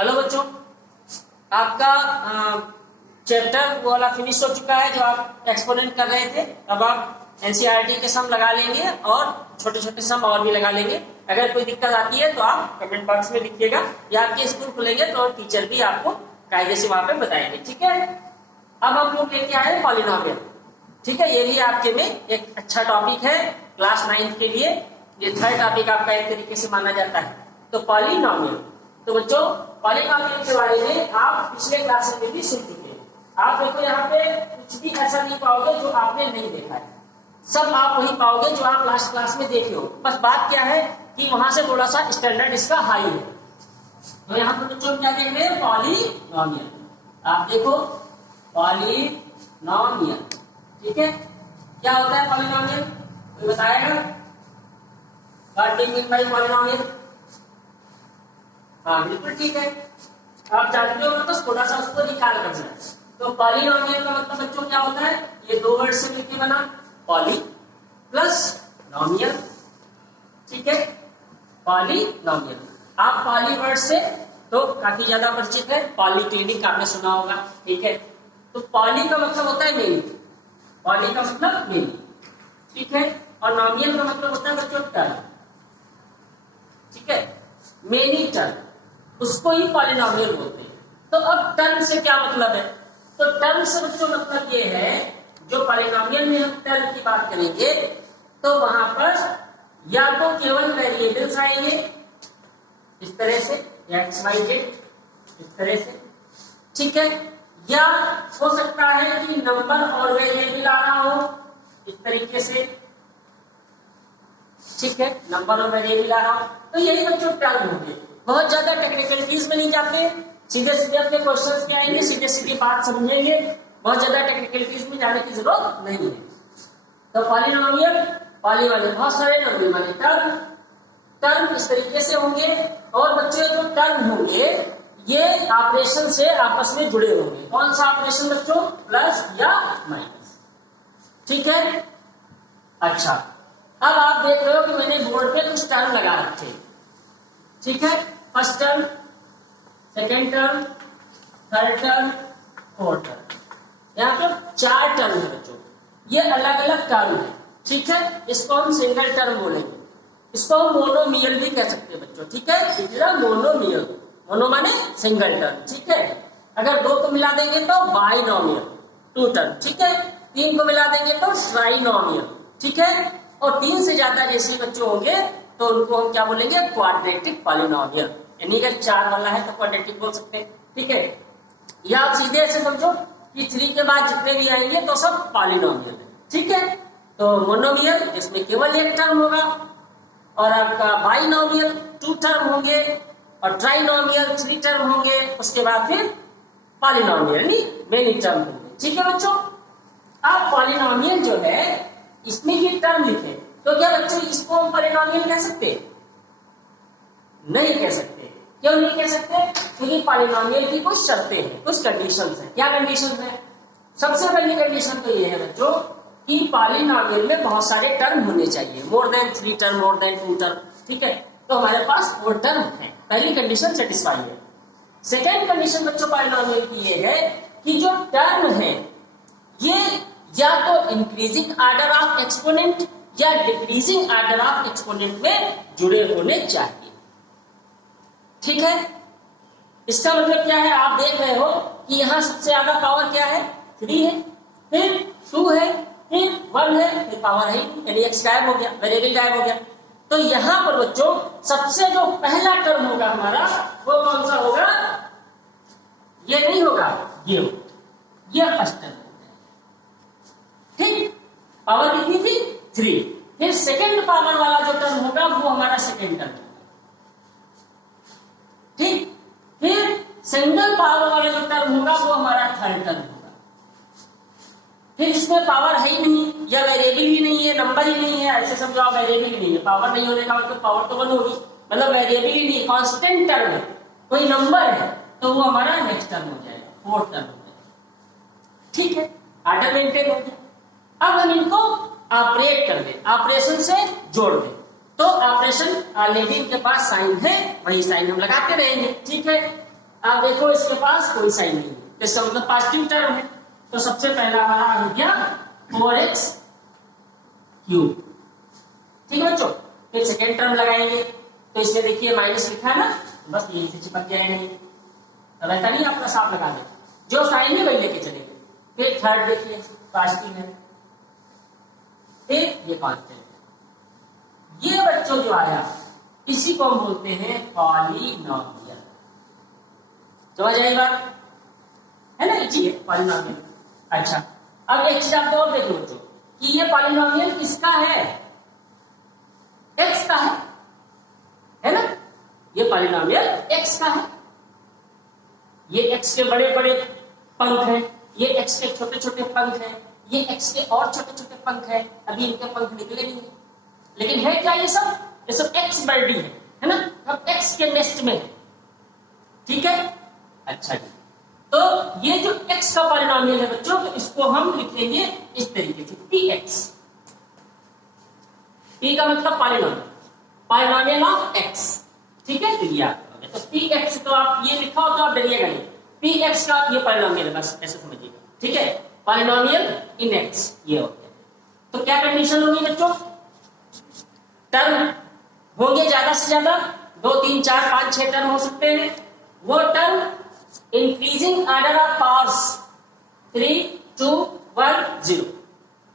Hello बच्चों, आपका chapter वाला फिनिश हो चुका है जो आप एक्सपोनेंट कर रहे थे। अब आप एनसीईआरटी के सम लगा लेंगे और छोटे छोटे सम और भी लगा लेंगे। अगर कोई दिक्कत आती है तो आप कमेंट बॉक्स में लिखिएगा या आपके स्कूल खुलेंगे तो टीचर भी आपको कायदे से वहां पे बताएंगे। ठीक है, अब हम लोग लेके आए पॉलिनोमियल। ठीक है, ये भी आपके में एक अच्छा टॉपिक है क्लास 9 के लिए। ये थर्ड टॉपिक आपका एक तरीके से माना जाता है। तो पॉलिनोमियल, तो बच्चों पॉलिनोमियल के बारे में आप पिछले क्लास में भी सुन चुके हैं। आप देखो यहाँ पे कुछ भी ऐसा नहीं पाओगे जो आपने नहीं देखा है, सब आप वही पाओगे जो आप लास्ट क्लास में देखे हो। बस बात क्या है कि वहां से थोड़ा सा स्टैंडर्ड इसका हाई है। तो यहाँ पर बच्चों क्या देख रहे हैं, पॉलिनोमियल। आप देखो पॉलिनोमियल, ठीक है, क्या होता है पॉलिनोमियल, कोई बताएगा? What do you mean by polynomial? हाँ बिल्कुल ठीक है, आप जानते हो, तो थोड़ा सा उसको निकाल कर देना। तो पॉलिनोमियल का मतलब बच्चों क्या होता है, ये दो वर्ड से मिलकर बना, पॉली प्लस नोमियल। ठीक है, पॉलिनोमियल। आप पॉली वर्ड से तो काफी ज्यादा परिचित है, पॉलीक्लिनिक आपने सुना होगा। ठीक है, तो पॉली का मतलब होता है मेनी, पॉली का मतलब मेनी। ठीक है, और नोमियल का मतलब होता है बच्चों टर्म। ठीक है, मेनी टर्म, उसको ही पॉलिनोमियल बोलते हैं। तो अब टर्म से क्या मतलब है? तो टर्म से बच्चों मतलब ये है, जो पॉलिनोमियल में हम टर्म की बात करेंगे तो वहां पर या तो केवल वेरिएबल्स आएंगे इस तरह से, एक्स वाई जेड इस तरह से, ठीक है, या हो सकता है कि नंबर और वेरिएबल आ रहा हो इस तरीके से। ठीक है, नंबर और वेरिएबल आ रहा हो, तो यही बच्चों टर्म होंगे। बहुत ज्यादा टेक्निकलिटीज में नहीं जाते, सीधे सीधे अपने क्वेश्चंस पे आएंगे, सीधे सीधे बात समझेंगे, बहुत ज्यादा टेक्निकलिटीज में जाने की जरूरत नहीं है। तो पॉलिनोमियल, पॉली वाले बहुत सारे, नोमियल वाले टर्म। टर्म इस तरीके से होंगे, और बच्चों जो टर्म होंगे ये ऑपरेशन से आपस में जुड़े होंगे। कौन सा ऑपरेशन बच्चों? प्लस या माइनस। ठीक है, अच्छा, अब आप देख रहे हो कि मैंने बोर्ड पे कुछ टर्म लगा रखे। ठीक है, first term, second term, third term, fourth term. यहाँ पे 4 टर्म है बच्चों, ये अलग अलग टर्म है। ठीक है, इसको हम सिंगल टर्म बोलेंगे, इसको हम मोनोमियल भी कह सकते हैं बच्चों। ठीक है, it is a monomial, mono माने सिंगल टर्म। ठीक है, अगर 2 को मिला देंगे तो बाइनोमियल, 2 टर्म। ठीक है, 3 को मिला देंगे तो ट्राइनोमियल। ठीक है, और 3 से ज्यादा जैसे बच्चों होंगे तो उनको हम क्या बोलेंगे, क्वाड्रेटिक पॉलिनोमियल। यानी अगर 4 वाला है तो क्वाड्रेटिक बोल सकते हैं। ठीक है, या आप सीधे ऐसे समझो कि 3 के बाद जितने भी आएंगे तो सब पॉलिनोमियल है। ठीक है, तो मोनोमियल जिसमें केवल एक टर्म होगा, और आपका बाइनोमियल 2 टर्म होंगे, और ट्राइनोमियल 3 टर्म होंगे, उसके बाद फिर पॉलिनोमियल यानी मेनी टर्म होंगे। ठीक है बच्चों, अब पॉलिनोमियल जो है इसमें ये टर्म लिखे, तो क्या बच्चों इसको हम पॉलिनोमियल कह सकते हैं? नहीं कह सकते। क्यों नहीं कह सकते? क्योंकि पॉलिनोमियल की कुछ शर्तें हैं, कुछ कंडीशंस हैं। क्या कंडीशंस हैं? सबसे पहली कंडीशन तो ये है बच्चों कि पॉलिनोमियल में बहुत सारे टर्म होने चाहिए, more than 3 term, more than 2 term. ठीक है, तो हमारे पास 4 टर्म है, पहली कंडीशन सेटिस्फाई है। सेकेंड कंडीशन बच्चों पॉलिनोमियल की ये है कि जो टर्म है ये या तो इंक्रीजिंग आर्डर ऑफ एक्सपोनेंट या डिक्रीजिंग आर्डर ऑफ एक्सपोनेंट में जुड़े होने चाहिए। ठीक है, इसका मतलब क्या है, आप देख रहे हो कि यहां सबसे ज्यादा पावर क्या है, 3 है, फिर 2 है, फिर 1 है, फिर पावर है, यानी एक्स गायब हो गया, वेरिएबल गायब हो गया। तो यहां पर बच्चों सबसे जो पहला टर्म होगा हमारा वो कौन सा होगा? ये नहीं होगा, ये फर्स्ट टर्म। ठीक, पावर कितनी थी? 3। फिर सेकेंड पावर वाला जो टर्म होगा वो हमारा सेकेंड टर्म। ठीक, फिर सिंगल पावर वाला जो टर्म होगा वो हमारा थर्ड टर्म होगा। फिर इसमें पावर है ही नहीं, या वेरिएबल ही नहीं है, नंबर ही नहीं है, ऐसे समझाओ, वेरिएबल ही नहीं है। पावर नहीं होने का मतलब पावर तो 1 होगी, मतलब वेरिएबल ही नहीं, कांस्टेंट टर्म है, कोई नंबर है, तो वो हमारा नेक्स्ट टर्म हो जाएगा, फोर्थ टर्म हो जाएगा। ठीक है, आर्डर मेंटेन हो गया। अब हम इनको ऑपरेट कर दे, ऑपरेशन से जोड़ दे, तो ऑपरेशन ऑलरेडी इनके पास साइन है, वही साइन हम लगाते रहेंगे। ठीक है, आप देखो इसके पास कोई साइन नहीं है, तो इसका मतलब पॉजिटिव टर्म है। तो सबसे पहला हमारा हो गया 4x क्यूब। ठीक है बच्चों, फिर सेकेंड टर्म लगाएंगे, तो इसमें देखिए माइनस लिखा है ना, बस यही से चिपक जाएगा, नहीं अब ऐसा नहीं अपना साफ लगा दे, जो साइन है वही लेके चलेंगे। फिर थर्ड देखिए पॉजिटिव है, फिर ये कांस्टेंट। ये बच्चों जो आया इसी को हम बोलते हैं पॉलिनॉमियल। समझ आई बात है ना, ये पॉलिनॉमियल। अच्छा, अब एक चीज आप और देखो बच्चों कि ये पॉलिनॉमियल किसका है, एक्स का है ना, ये पॉलिनॉमियल एक्स का है। ये एक्स के बड़े बड़े पंख हैं, ये एक्स के छोटे छोटे पंख हैं, ये एक्स के और छोटे छोटे पंख हैं, अभी इनके पंख निकले नहीं है, लेकिन है क्या ये सब एक्स बर्डी है ना, अब एक्स के नेस्ट में है। ठीक है, अच्छा जी, तो ये जो x का पॉलिनॉमियल है बच्चों, तो इसको हम लिखेंगे इस तरीके से px। p का मतलब पॉलिनॉमियल, पॉलिनॉमियल ऑफ x। ठीक है, तो px तो आप ये लिखा हो तो आप डरिएगा नहीं, px का ये पॉलिनॉमियल है, बस ऐसे समझिएगा। ठीक है, पॉलिनॉमियल इन x ये हो गया। तो क्या कंडीशन होगी बच्चों, टर्म होंगे ज्यादा से ज्यादा 2 3 4 5 6 टर्म हो सकते हैं। वो term increasing order of powers 3 2 1 0,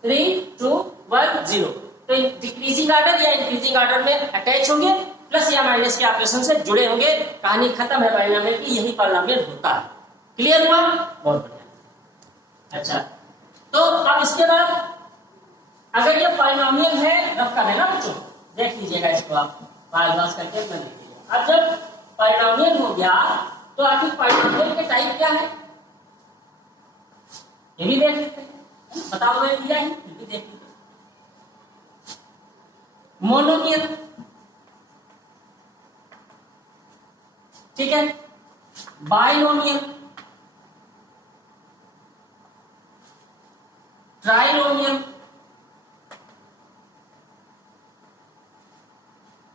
3 2 1 0। तो डिक्रीजिंग ऑर्डर या इंक्रीजिंग ऑर्डर में अटैच होंगे, प्लस या माइनस के ऑपरेशन से जुड़े होंगे। कहानी खत्म है पॉलिनॉमियल की, यही पॉलिनॉमियल होता है। क्लियर हुआ, बहुत बढ़िया। अच्छा, तो अब इसके बाद अगर ये पॉलिनॉमियल है, रफ कर लेना बच्चों, देख लीजिएगा इसको आप पास करके बना लीजिएगा। अब जब पॉलिनॉमियल हो गया तो आखिर पॉलिनॉमियल के टाइप क्या है ये भी देख लेते हैं, बताओ मैंने दिया है, ये भी देख लेते हैं। मोनोमियल, ठीक है, बाइनोमियल, ट्राइनोमियल,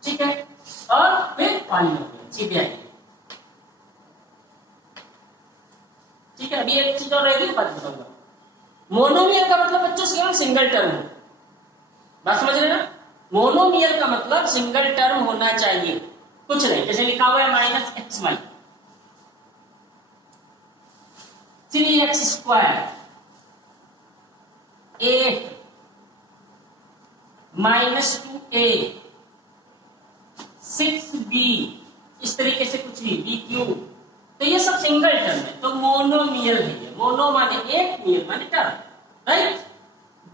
ठीक है, और फिर पॉलिनॉमियल, सीधे आइए। ठीक है, अभी एक चीज और रहेगी, बात बताऊंगा। मोनोमियल का मतलब बच्चों केवल सिंगल टर्म हो, बात समझ रहे ना, मोनोमियल का मतलब सिंगल टर्म होना चाहिए, कुछ नहीं। जैसे लिखा हुआ है -xy 3x square 8 -2a 6b, इस तरीके से कुछ भी b क्यूब, तो ये सब सिंगल टर्म है, तो मोनोमियल है ये। मोनो माने एक, मियल माने टर्म, राइट।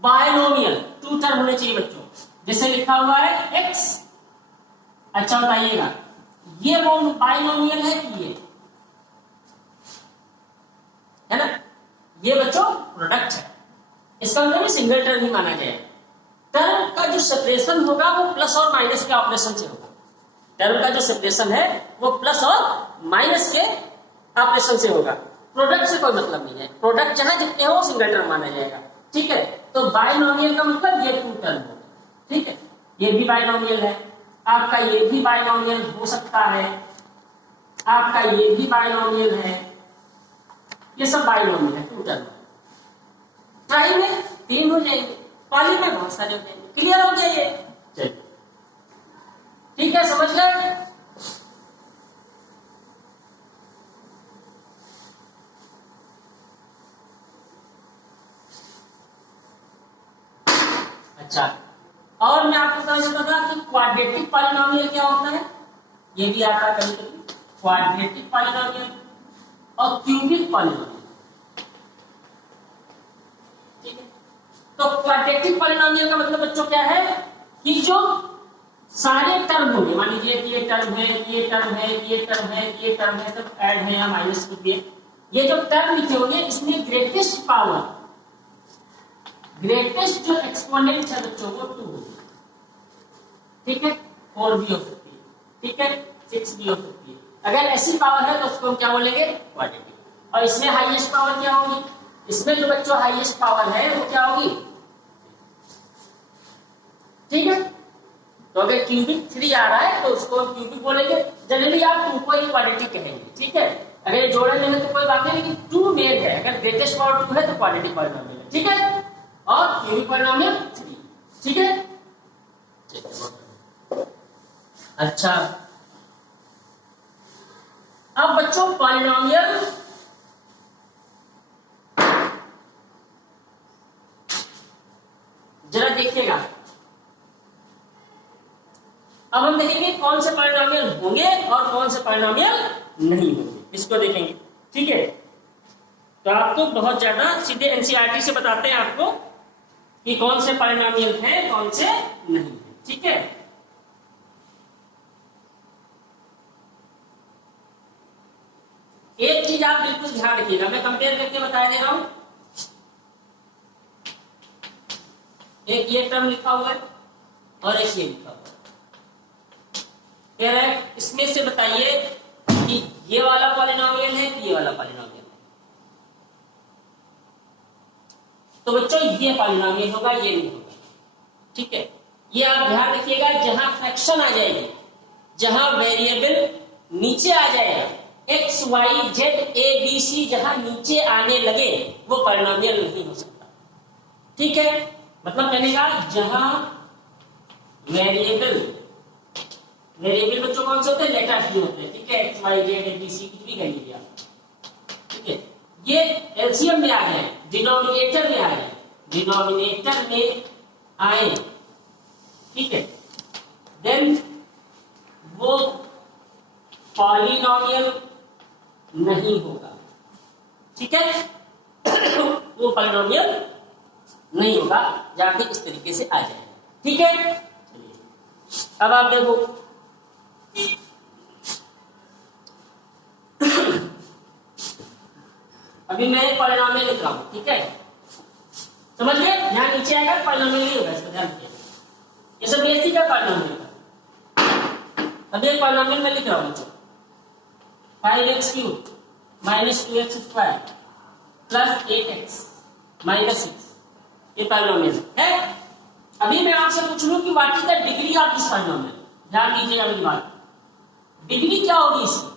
बायनोमियल 2 टर्म होने चाहिए बच्चों, जैसे लिखा हुआ है x। अच्छा बताइएगा, ये बायनोमियल है कि ये है ना, ये बच्चों प्रोडक्ट है, इसका मतलब भी सिंगल टर्म ही माना जाएगा। टर्म का जो सेपरेशन होगा वो प्लस और माइनस के ऑपरेशन से होगा। टर्म का जो सेपरेशन है वो प्लस और माइनस के ऑपरेशन से होगा, प्रोडक्ट से कोई मतलब नहीं है। प्रोडक्ट जहां जितने हो सिंगल टर्म माना जाएगा। ठीक है, तो बायनोमियल का मतलब ये 2 टर्म हो, ठीक है, ये भी बायनोमियल है, आपका ये भी बायनोमियल हो सकता है, आपका ये भी बायनोमियल है, ये सब बायनोमियल है, 2 टर्म। ट्राई में 3 हो जाएंगे, पॉली में बहुत सारे हो जाएंगे। क्लियर हो गया ये, चलिए ठीक है, समझ गए। अच्छा, और मैं आपको समझता था कि क्वाड्रेटिक पॉलिनॉमियल क्या होता है, ये भी आता है कभी कभी, क्वाड्रेटिक पॉलिनॉमियल और क्यूबिक पॉलिनॉमियल। ठीक है, तो क्वाड्रेटिक पॉलिनॉमियल का मतलब बच्चों क्या है कि जो सारे टर्म होंगे, मान लीजिए कि ये टर्म है, ये टर्म है, ये टर्म है, ये टर्म है, सब ऐड है या माइनस कुछ भी है, ये जो टर्म लिखे होंगे इसमें ग्रेटेस्ट पावर, ग्रेटेस्ट जो एक्सपोनेंट है बच्चों वो 2 होगी। ठीक है, 4 भी हो सकती है, ठीक है, 6 भी हो सकती है। अगर ऐसी पावर है तो उसको हम क्या बोलेंगे, क्वाड्रेटिक। और इसमें हाईएस्ट पावर क्या होगी, इसमें जो बच्चों हाईएस्ट पावर है वो क्या होगी। ठीक है, तो अगर क्यूबिक 3 आ रहा है तो उसको क्यूबिक बोलेंगे। जनरली आप 2 को इक्वालिटी कहेंगे, ठीक है। अगर ये जोड़े में है तो कोई बात नहीं, लेकिन 2 मेन है, अगर ग्रेटेस्ट पावर 2 है तो क्वाड्रेटिक पॉलिनोमियल है, ठीक है। और क्यूबिक पॉलिनोमियल 3, ठीक है। अच्छा, अब बच्चों पॉलिनोमियल जरा देखिएगा। अब हम देखेंगे कौन से पॉलिनोमियल होंगे और कौन से पॉलिनोमियल नहीं होंगे, इसको देखेंगे, ठीक है। तो आपको बहुत ज्यादा सीधे एनसीईआरटी से बताते हैं आपको कि कौन से पॉलिनोमियल हैं कौन से नहीं है, ठीक है। एक चीज आप बिल्कुल ध्यान रखिएगा, मैं कंपेयर करके बता दे रहा हूं। एक ये टर्म लिखा हुआ है और एक ये लिखा हुआ है, कह रहा है इसमें से बताइए कि ये वाला पॉलिनोमियल है कि ये वाला पॉलिनोमियल है। तो बच्चों ये पॉलिनोमियल होगा, ये नहीं होगा, ठीक है। ये आप ध्यान रखिएगा, जहां फ्रैक्शन आ जाएगी, जहां वेरिएबल नीचे आ जाएगा, X Y Z A B C जहां नीचे आने लगे वो पॉलिनोमियल नहीं हो सकता, ठीक है। मतलब कहने का जहां वेरिएबल बच्चों कौन से होते हैं, लेटर ही होते हैं, ठीक है। X Y Z A B C कुछ भी कह लीजिए आप, ठीक है। ये एलसीएम में आ गए, डिनोमिनेटर में आ गए, डिनोमिनेटर में आए, ठीक है। देन वो पॉलिनोमियल नहीं होगा, ठीक है। वो पॉलिनोमियल नहीं होगा जाके इस तरीके से आ जाएगा, ठीक है। चलिए अब आप देखो, अभी मैं एक पॉलिनोमियल लिख रहा हूं, ठीक है। समझ गए, यहां नीचे आएगा पॉलिनोमियल नहीं होगा, इसका ध्यान रखिए। ये सब बेसिक का पॉलिनोमियल है। अभी एक पॉलिनोमियल मैं लिख रहा हूं, 5x³ - 2x² + 8x - 6, ये पॉलिनोमियल है। अभी मैं आपसे पूछ लूं कि what is the degree of this polynomial, ध्यान दीजिएगा मेरी बात। डिग्री क्या होगी इसकी?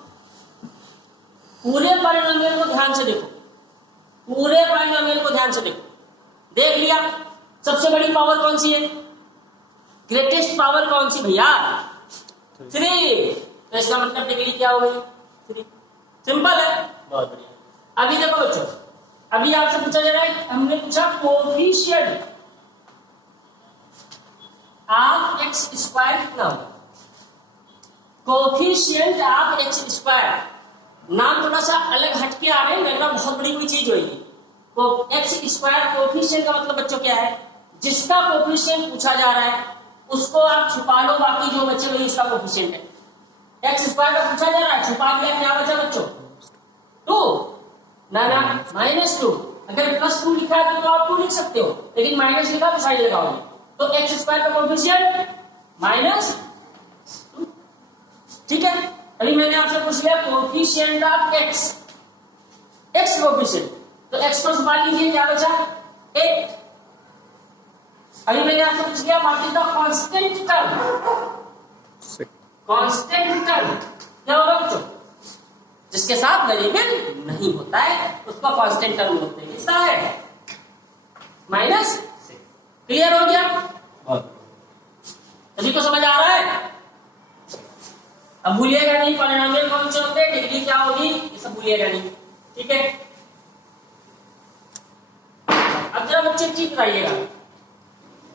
पूरे पॉलिनोमियल को ध्यान से देखो, पूरे पॉलिनोमियल को ध्यान से देखो। देख लिया, सबसे बड़ी पावर कौन सी है, ग्रेटेस्ट पावर कौन सी भैया, 3। तो इसका मतलब डिग्री क्या हो गई, 3। सिंपल है, बहुत बढ़िया। अभी देखो बच्चों, अभी आपसे पूछा जा रहा है, हमने पूछा कोफिशिएंट ऑफ x² कितना होगा। कोफिशिएंट ऑफ x², नाम थोड़ा सा अलग हटके आ रहे हैं, लग रहा बहुत बड़ी कोई चीज होगी। तो x² कोफिशिएंट का मतलब बच्चों क्या है, जिसका कोफिशिएंट पूछा जा रहा है उसको आप छुपा लो, बाकी जो बचे वही इसका कोफिशिएंट है। x² का पूछा जा रहा है, छुपा दिया, क्या बचा बच्चों, 2 ना -2। अगर +2 लिखा है तो आप 2 लिख सकते हो, लेकिन माइनस लिखा तो साइड लगाओगे, तो x² का कोफिशिएंट -2, ठीक है। अभी मैंने आपसे पूछ लिया कोफिशिएंट ऑफ x कोफिशिएंट, तो x को छुपा लीजिए, क्या बचा 8। अभी मैंने आपसे पूछ लिया what is the constant term, constant term क्या होगा बच्चों, जिसके साथ वेरिएबल नहीं होता है उसको कांस्टेंट टर्म बोलते हैं, किसका है -6। क्लियर हो गया, सभी को समझ आ रहा है। अब भूलिएगा नहीं पॉलिनोमियल कौन से होते हैं, डिग्री क्या होगी, ये सब भूलिएगा नहीं, ठीक है। अब जरा बच्चे एक चीज बताइएगा,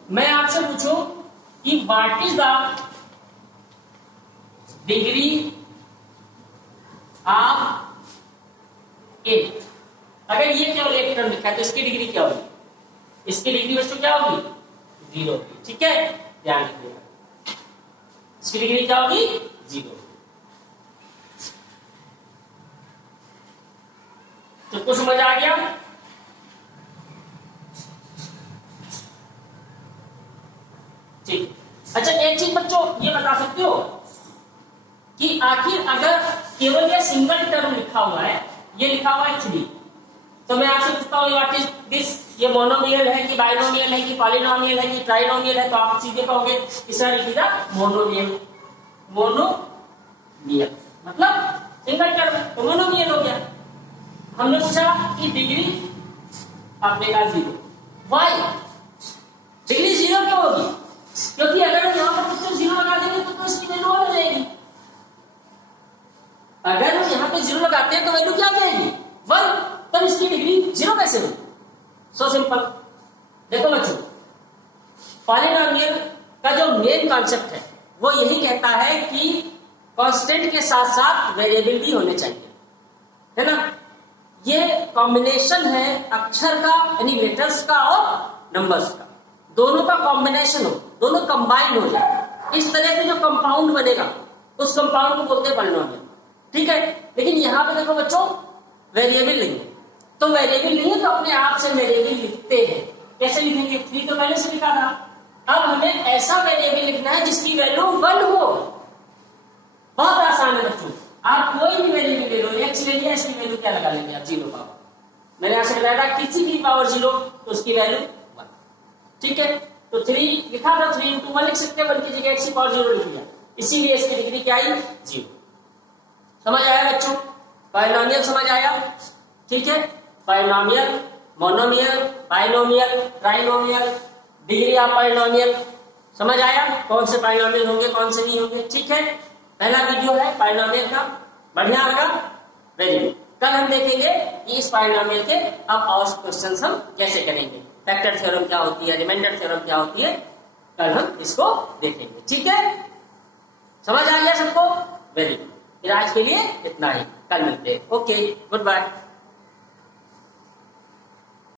मैं आपसे पूछूं कि what is the degree of 8। अगर ये केवल एक टर्म लिखा है तो इसकी डिग्री क्या होगी, इसकी डिग्री बच्चों क्या होगी, 0 होगी, ठीक है। ध्यान रखिएगा, इसकी डिग्री क्या होगी, 0। सबको समझ आ गया, ठीक। अच्छा एक चीज बच्चों ये बता सकते हो कि आखिर अगर केवल ये सिंगल टर्म लिखा हुआ है, ये लिखा हुआ है 3, तो मैं आपसे पूछता हूँ व्हाट इज दिस, ये मोनोमियल है कि बाइनोमियल है कि पॉलिनोमियल है कि ट्राइनोमियल है, तो आप सीधे कहोगे sir it is a monomial. Monomial मतलब सिंगल टर्म, तो मोनोमियल हो गया। हमने पूछा कि डिग्री, आपने कहा 0। वाई डिग्री 0 क्यों होगी? क्योंकि अगर हम यहाँ पर कुछ 0 लगा देंगे तो इसकी वैल्यू और हो जाएगी। अगर हम यहाँ पे 0 लगाते हैं तो वैल्यू क्या आ जाएगी? 1। तो इसकी डिग्री 0 कैसे होगी? So simple. देखो बच्चों, पॉलिनोमियल का जो मेन कॉन्सेप्ट है वो यही कहता है कि कांस्टेंट के साथ साथ वेरिएबल भी होने चाहिए, है ना। ये कॉम्बिनेशन है अक्षर का यानी लेटर्स का और नंबर्स का, दोनों का कॉम्बिनेशन हो, दोनों कंबाइन हो जाए, इस तरह से जो कंपाउंड बनेगा उस कंपाउंड को बोलते हैं पॉलिनोमियल। ठीक है, लेकिन यहाँ पे देखो बच्चों वेरिएबल नहीं है, तो वेरिएबल नहीं है तो अपने आप से वेरिएबल लिखते हैं। कैसे लिखेंगे? 3 तो पहले से लिखा था, अब हमें ऐसा वेरिएबल लिखना है जिसकी वैल्यू 1 हो। बहुत आसान है बच्चों, आप कोई भी वेरिएबल ले लो, x ले लिया, इसकी वैल्यू क्या लगा लेंगे आप? 0 पावर। मैंने यहां से बताया था किसी की पावर 0 तो उसकी वैल्यू 1। ठीक है, तो 3 लिखा था, 3 into 1 लिख सकते हैं, 1 की जगह x की पावर 0 लिख लिया, इसीलिए इसकी डिग्री क्या आई? 0। समझ आया बच्चों? पॉलिनोमियल समझ आया? ठीक है, polynomial, monomial, binomial, trinomial, degree of polynomial समझ आया? कौन से पॉलिनोमियल होंगे कौन से नहीं होंगे? ठीक है, पहला वीडियो है पॉलिनोमियल का, बढ़िया लगा? Very good. कल हम देखेंगे कि इस पॉलिनोमियल के अब और क्वेश्चंस हम कैसे करेंगे, फैक्टर थ्योरम क्या होती है, रिमाइंडर थ्योरम क्या होती है, कल हम इसको देखेंगे। ठीक है, समझ आ गया सबको? Very good. फिर आज के लिए इतना ही, कल मिलते हैं। Okay, good bye.